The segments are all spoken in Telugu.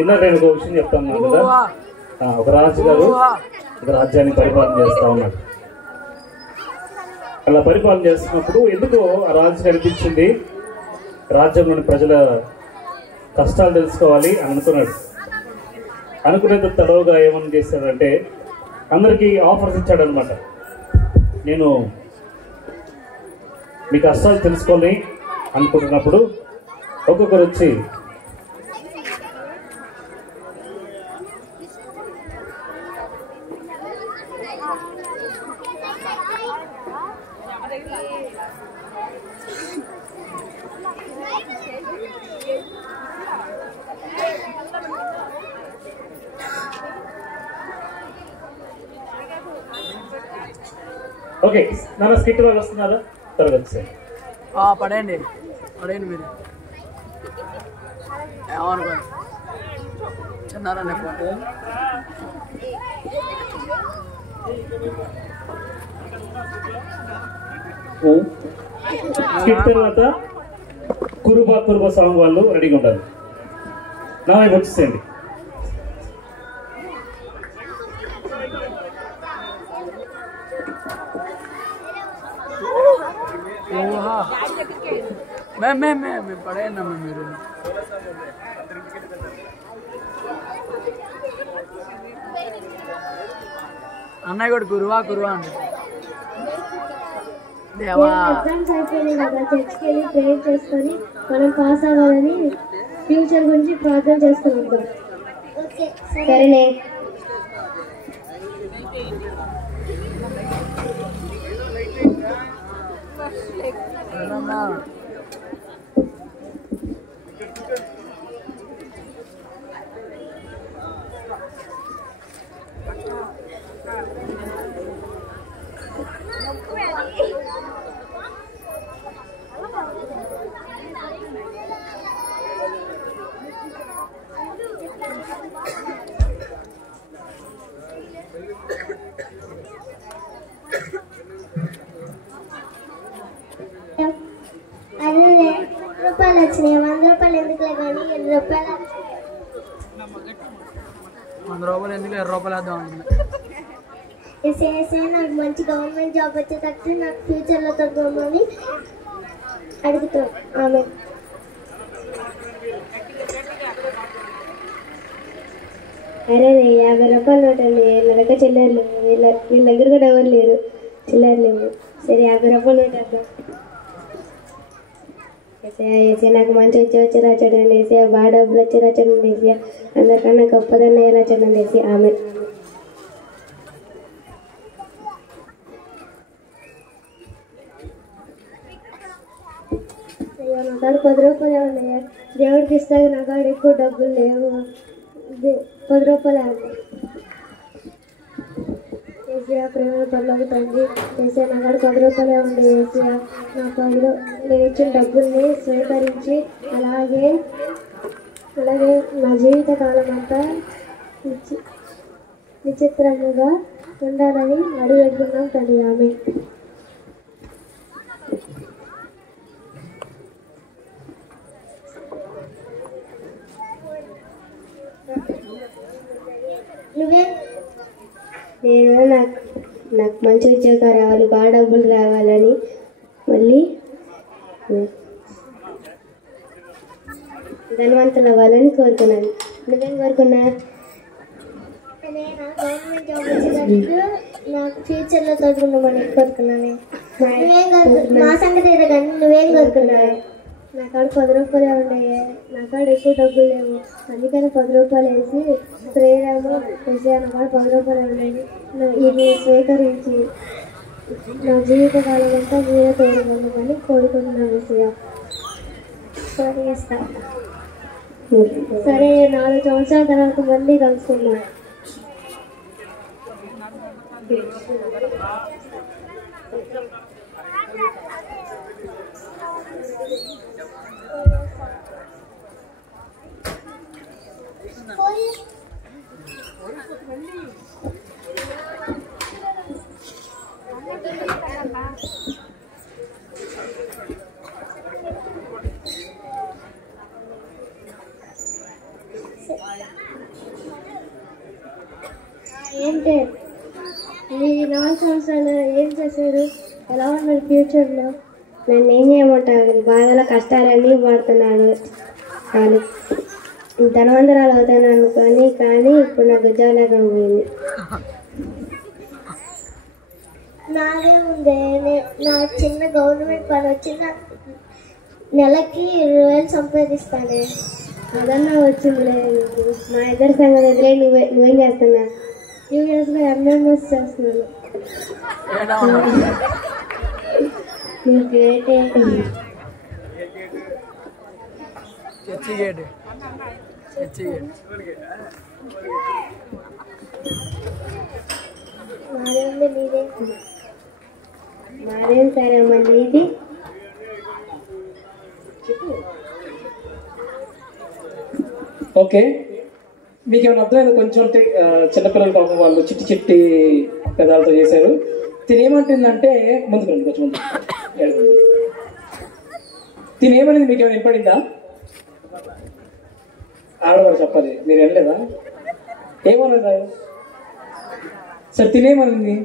ఇందాక నేను ఒక విషయం చెప్తాను కదా, ఒక రాజు గారు ఒక రాజ్యాన్ని పరిపాలన చేస్తా ఉన్నాడు. అలా పరిపాలన చేస్తున్నప్పుడు ఎందుకో ఆ రాజుకి అనిపించింది రాజ్యంలోని ప్రజల కష్టాలు తెలుసుకోవాలి అని అనుకున్నాడు. అనుకునేంత తడవుగా ఏమని చేశాడంటే అందరికీ ఆఫర్స్ ఇచ్చాడు అనమాట. నేను మీ కష్టాలు తెలుసుకోవాలి అనుకుంటున్నప్పుడు ఒక్కొక్కరు వచ్చి ఓకే నాన్న స్కిట్ వాళ్ళు వస్తున్నారా త్వరగా వచ్చాయి పడండి మీరు ఏమనుకోండి చిన్నారన్న స్కిట్ తర్వాత కురుబా సాంగ్ వాళ్ళు రెడీగా ఉంటారు. నా వైపు వచ్చేసేయండి. మేము పడేయండి మీరు అన్నయ్య కూడా కురువా అండి. ఎగ్జామ్స్ అయిపోయినాయి కదా, చర్చ్కి వెళ్ళి ప్రేయర్ చేసుకొని మనం పాస్ అవ్వాలని ఫ్యూచర్ గురించి ప్రార్థన చేసుకున్నాం. సరేనే. అదే రూపాయలు వచ్చినాయి. 100 రూపాయలు ఎందుకులే కానీ 2 రూపాయలు 100 రూపాయలు ఎందుకు 2 రూపాయలు వేద్దాం ఉంటుంది. నాకు మంచి గవర్నమెంట్ జాబ్ వచ్చేటట్టు నాకు ఫ్యూచర్లో తగ్గమని అడుగుతాం ఆమె. అరే 50 రూపాయలు నోటండి, నా దగ్గర చిల్లర లేవు, వీళ్ళ దగ్గర కూడా ఎవరు లేరు, చిల్లర లేవు. సరే 50 రూపాయలు నోట్ వేద్దాం. ఏసే నాకు మంచి వచ్చేలా చూడండి ఏసే, బాగా డబ్బులు వచ్చేలా చూడండి ఏసే, అందరికన్నా గొప్పదన్న ఎలా చూడండి ఏసే. ఆమె అయ్యో నా కాడ 10 రూపాయలే ఉన్నాయా, దేవుడికి ఇస్తాక నా కాడ ఎక్కువ డబ్బులు లేవు, 10 రూపాయలే అండి. ఏసీఆ ప్రేమ పనులకు తండ్రి ఏసీఆ నా కాడ 10 రూపాయలే ఉండే ఏసీఆ, నేను ఇచ్చిన డబ్బుల్ని స్వీకరించి అలాగే నా జీవిత కాలం అంతా విచిత్రముగా ఉండాలని అడిగేస్తున్నాం తండ్రి. ఆమె నేను నాకు మంచి ఉద్యోగం రావాలి, బాగా డబ్బులు రావాలని, మళ్ళీ ధనవంతులు అవ్వాలని కోరుకున్నాను. నువ్వేం కోరుకున్నా? గవర్నమెంట్ జాబ్ వచ్చేటట్టు నాకు ఫ్యూచర్లో చదువుకుందామని కోరుకున్నాను. మా సంగతి ఏదో కానీ నువ్వేం కోరుకున్నావు? నా కాడ 10 రూపాయలే ఉన్నాయి, నా కాడ ఎక్కువ డబ్బులు లేవు, అందుకని 10 రూపాయలు వేసి ప్రేరేమో వేసి నా కాడ 10 రూపాయలు ఉన్నాయి, ఇది స్వీకరించి నా జీవితకాలం అంతా మీరే తోడుకుందామని కోరుకుంటున్నాను విషయ. సరే ఇస్తా. సరే 4 సంవత్సరాల తర్వాత మళ్ళీ కలుసుకున్నాను. గ్రేటే. ఈ 4 సంవత్సరాలు ఏం చేశారు? ఎలా ఉన్నారు ఫ్యూచర్లో? నన్ను ఏం చేయమంటారు? బాధల కష్టాలన్నీ పడుతున్నాను. కానీ ధనవంతరాలు అవుతాను అనుకొని, కానీ ఇప్పుడు నాకు ఉద్యోగం పోయింది. నాదే ఉంది. నా చిన్న గవర్నమెంట్ పని వచ్చిన నెలకి 20,000 సంపాదిస్తానే. అదన్నా వచ్చిందిలే. మా ఇద్దరి సంగతి ఎదురే. నువ్వేం చేస్తున్నా? యూఎస్లో ఎంఎంఎస్ చేస్తున్నాను. నువ్వు గ్రేటే. మాదేంది నీదే? మాదేం సరే అమ్మ నీది. ఓకే, మీకు ఏమైనా అర్థమైంది? కొంచెం చిన్నపిల్లల పాపం వాళ్ళు చిట్టి చిట్టి పెదాలతో చేశారు. తినేమంటుందంటే ముందుకు రండి, కొంచెం ముందు. తినేమనేది మీకు ఏమైనా వినపడిందా? ఆడవారు చెప్పాలి, మీరు వెళ్ళలేదా? ఏమన్నదా? సరే తినేమనింది?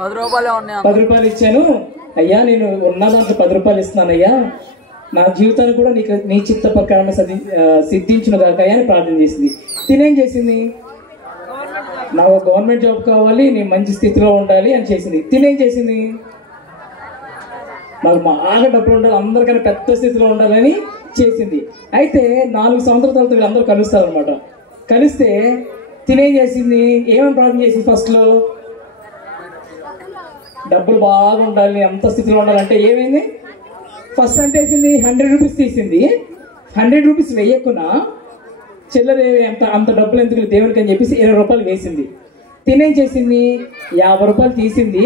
10 రూపాయలే ఉన్నాయి. 10 రూపాయలు ఇచ్చాను అయ్యా, నేను ఉన్న దాంట్లో 10 రూపాయలు ఇస్తున్నానయ్యా, నా జీవితాన్ని కూడా నీ చిత్త ప్రకారం సిద్ధించును కాక అని ప్రార్థన చేసింది. తినేం చేసింది? నాకు గవర్నమెంట్ జాబ్ కావాలి, నేను మంచి స్థితిలో ఉండాలి అని చేసింది. తినేం చేసింది? నాకు బాగా డబ్బులు ఉండాలి, అందరికన్నా పెద్ద స్థితిలో ఉండాలని చేసింది. అయితే 4 సంవత్సరాల తర్వాత వీళ్ళందరూ కలుస్తారనమాట. కలిస్తే తినేం చేసింది? ఏమేమి ప్రార్థన చేసింది? ఫస్ట్లో డబ్బులు బాగా ఉండాలి, అంత స్థితిలో ఉండాలంటే ఏమైంది? ఫస్ట్ అంటే వేసింది 100 రూపీస్ తీసింది. 100 రూపీస్ వేయకున్నా చిల్లర అంత డబ్బులు ఎందుకు దేవునికి అని చెప్పేసి 20 రూపాయలు వేసింది. తినేం చేసింది? 50 రూపాయలు తీసింది.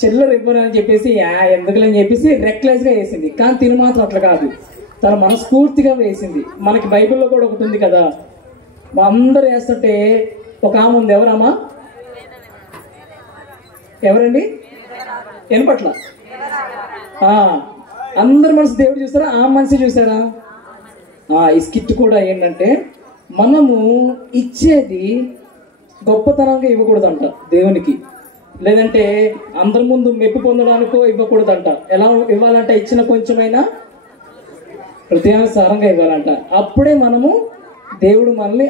చిల్లర ఇవ్వను అని చెప్పేసి ఎందుకులని చెప్పేసి రెక్లెస్గా వేసింది. కానీ తిని మాత్రం అట్లా కాదు, తను మనస్ఫూర్తిగా వేసింది. మనకి బైబిల్లో కూడా ఒకటి ఉంది కదా, అందరూ వేస్తుంటే ఒక ఆమె ఉంది. ఎవరమ్మా? ఎవరండి? వినపట్ల. అందరు మనసు దేవుడు చూస్తారా? ఆ మనిషి చూసారా? ఈ స్కిట్ కూడా ఏంటంటే, మనము ఇచ్చేది గొప్పతనంగా ఇవ్వకూడదంట దేవునికి, లేదంటే అందరి ముందు మెప్పు పొందడానికో ఇవ్వకూడదంట. ఎలా ఇవ్వాలంట? ఇచ్చిన కొంచెమైనా హృదయానుసారంగా ఇవ్వాలంట. అప్పుడే మనము దేవుడు మనల్ని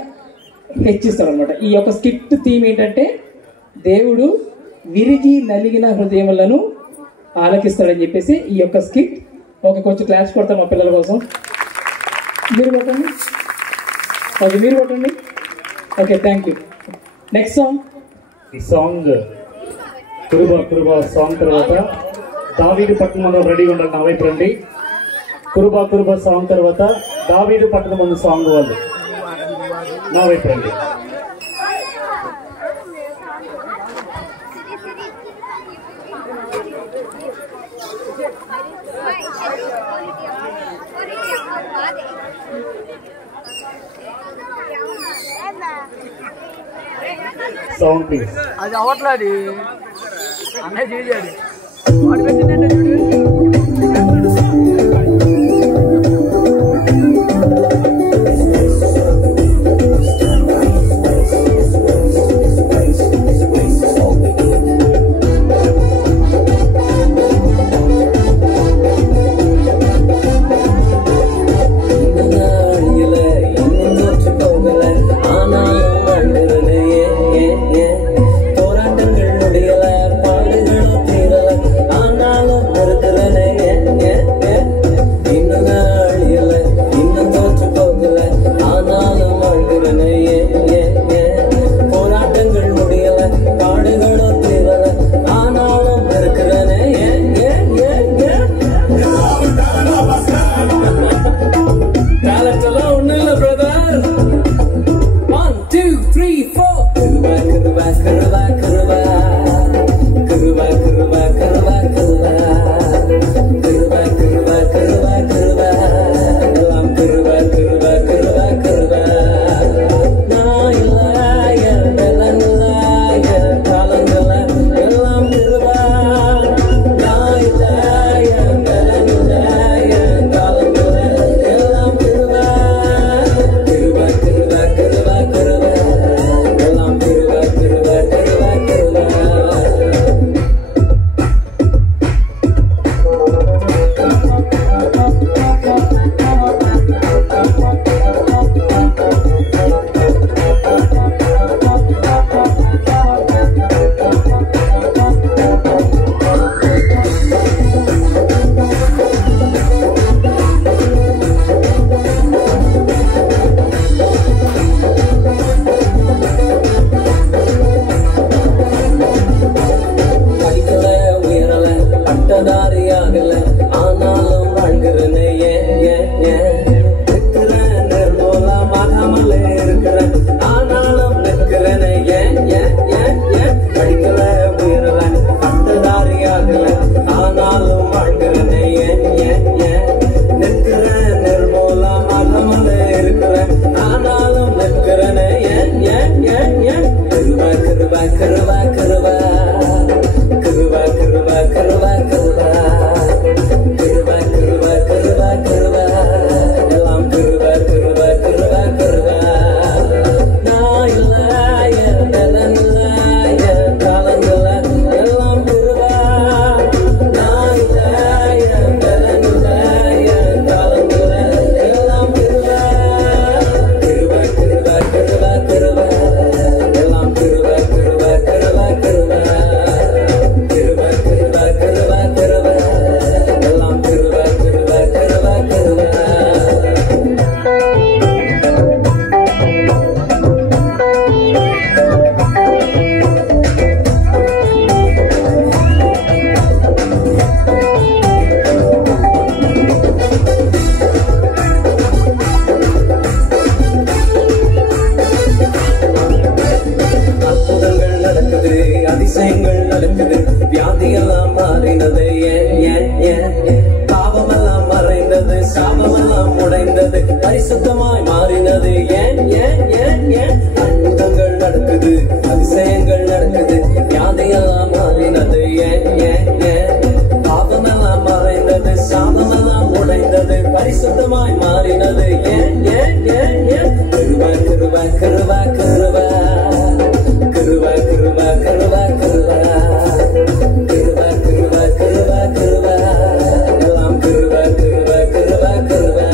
హెచ్చిస్తాడు అనమాట. ఈ యొక్క స్కిట్ థీమ్ ఏంటంటే, దేవుడు విరిగి నలిగిన హృదయములను ఆలకిస్తాడని చెప్పేసి ఈ యొక్క స్కిట్. ఓకే, కొంచెం క్లాస్ కొడతాం మా పిల్లల కోసం. మీరు కొట్టండి. ఓకే, మీరు కొట్టండి. Okay, thank you. Next song. ఈ సాంగ్ కురుబా కురుబా సాంగ్ తర్వాత దావీదు పట్టణం రెడీగా ఉండాలి. నా వైపు రండి. కురుబా కురుబా సాంగ్ తర్వాత దావీదు పట్టణం ముందు సాంగ్ వాళ్ళు నా వైపు రండి. Sound please. అది అవట్లేదు, అన్నయ్య చేయాలి. వాడు పెట్టిందంటే చూడు. போராட்டங்கள் முடியல, பாடுகளும் தீரல, ஆனாலும் பொறுக்கல. பட்டதாரியாகல ஆனாலும் வாழ்கிறேனே நிற்கிறேன் நிர்மூலமாகாமலே இருக்கிறேன் ஆனாலும் நிற்கிறேனே படிக்கல உயர்றேன் பட்டதாரியாகல ஆனாலும் வாழ்கிறேனே நிற்கிறேன் நிர்மூலமாகாமலே இருக்கிறேன் ஆனாலும் நிற்கிறேனே கருவா கருவா கருவா கருவா கருவா கருவா கருவா கருவா கருவா கருவா கருவா கருவா எல்லாம் கருவா கருவா கருவா கருவா நான் இல்ல என் பலன் இல்ல என் காலம் இல்ல எல்லாம் கருவா நான் இல்ல என் பலன் இல்ல என் காலம் இல்ல எல்லாம் கருவா கருவா கருவா கருவா கருவா எல்லாம் கருவா கருவா கருவா கருவா கருவா கருவா கருவா கருவா எல்லாம் கருவா கருவா கருவா கருவா அற்புதங்கள் நடக்குது அதிசயங்கள் நடக்குது வியாதியெல்லாம் மாறினது பாவமெல்லாம் மறைந்தது சாபமெல்லாம் உடைந்தது பரிசுத்தமாய் மாறினது அற்புதங்கள் நடக்குது அதிசயங்கள் நடக்குது வியாதியெல்லாம் மாறினது பாவமெல்லாம் மறைந்தது சாபமெல்லாம் உடைந்தது பரிசுத்தமாய் மாறினது கருவா கருவா கருவா கருவா கருவா கருவா கருவா கருவா கருவா கருவா கருவா கருவா எல்லாம் கருவா கருவா கருவா கருவா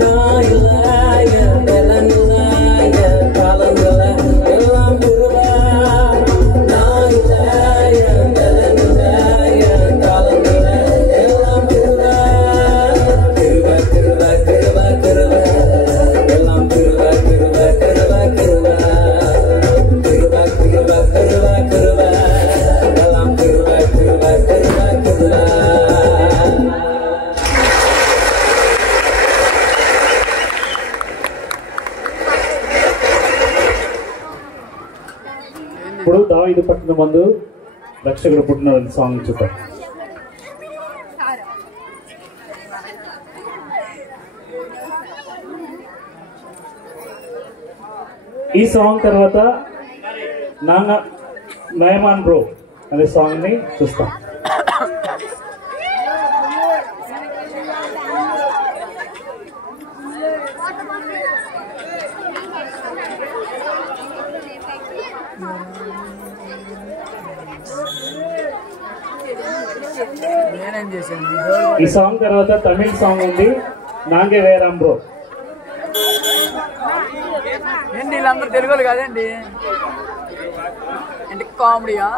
நான் இல்ல என் பலன் இல்ல என் காலம் இல்ல எல்லாம் கருவா நான் இல்ல என் பலன் இல்ல என் காலம் இல்ல எல்லாம் கருவா கருவா கருவா கருவா கருவா எல்லாம் கருவா கருவா கருவா கருவா கருவா கருவா கருவா கருவா எல்லாம் கருவா கருவா கருவா கருவா. ఇప్పుడు దావీదు పట్టణం మందు రక్షకుడు పుట్టిన సాంగ్ చూద్దాం. ఈ సాంగ్ తర్వాత నాంగ నయమాన్ బ్రో అనే సాంగ్ ని చూస్తాం. నేనేం చేశాను ఈ సాంగ్ తర్వాత తమిళ సాంగ్ ఉంది నాంగే వేరాం బ్రో. ఏంటి వీళ్ళందరూ తెలుగులు కాదండి ఏంటి కామెడీయా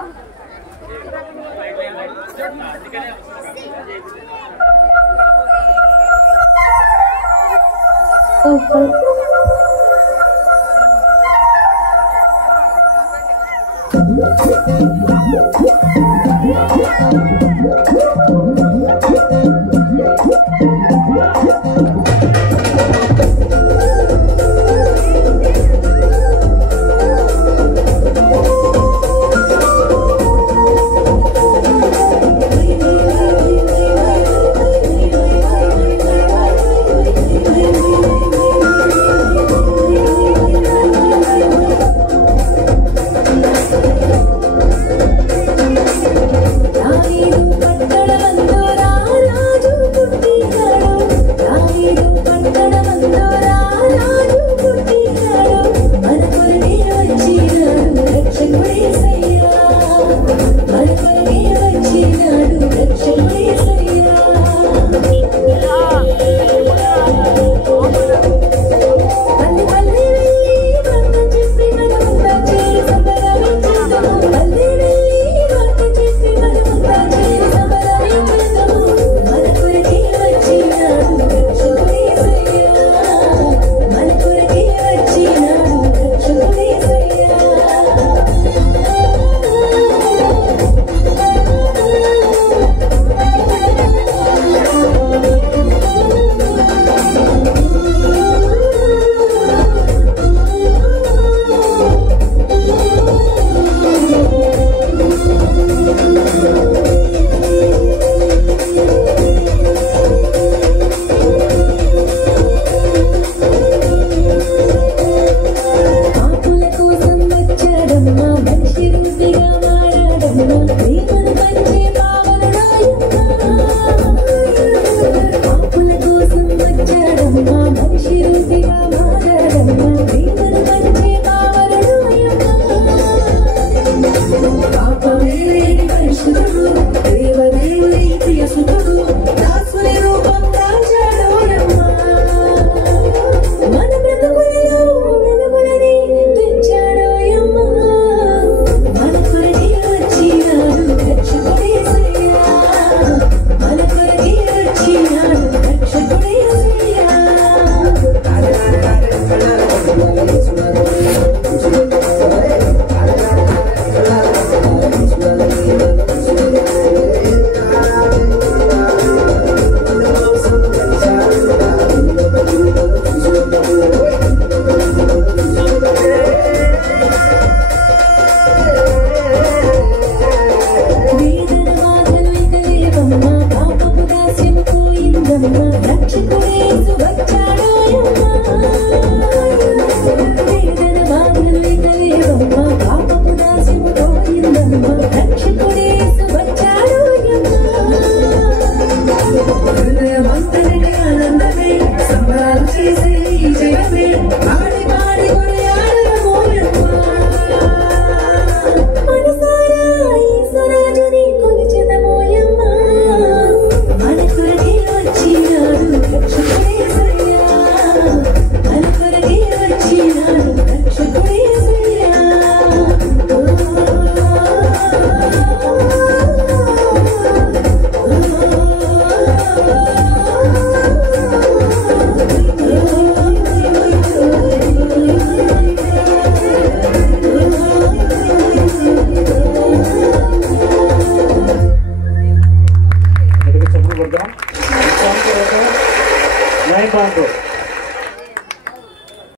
9 పాయింట్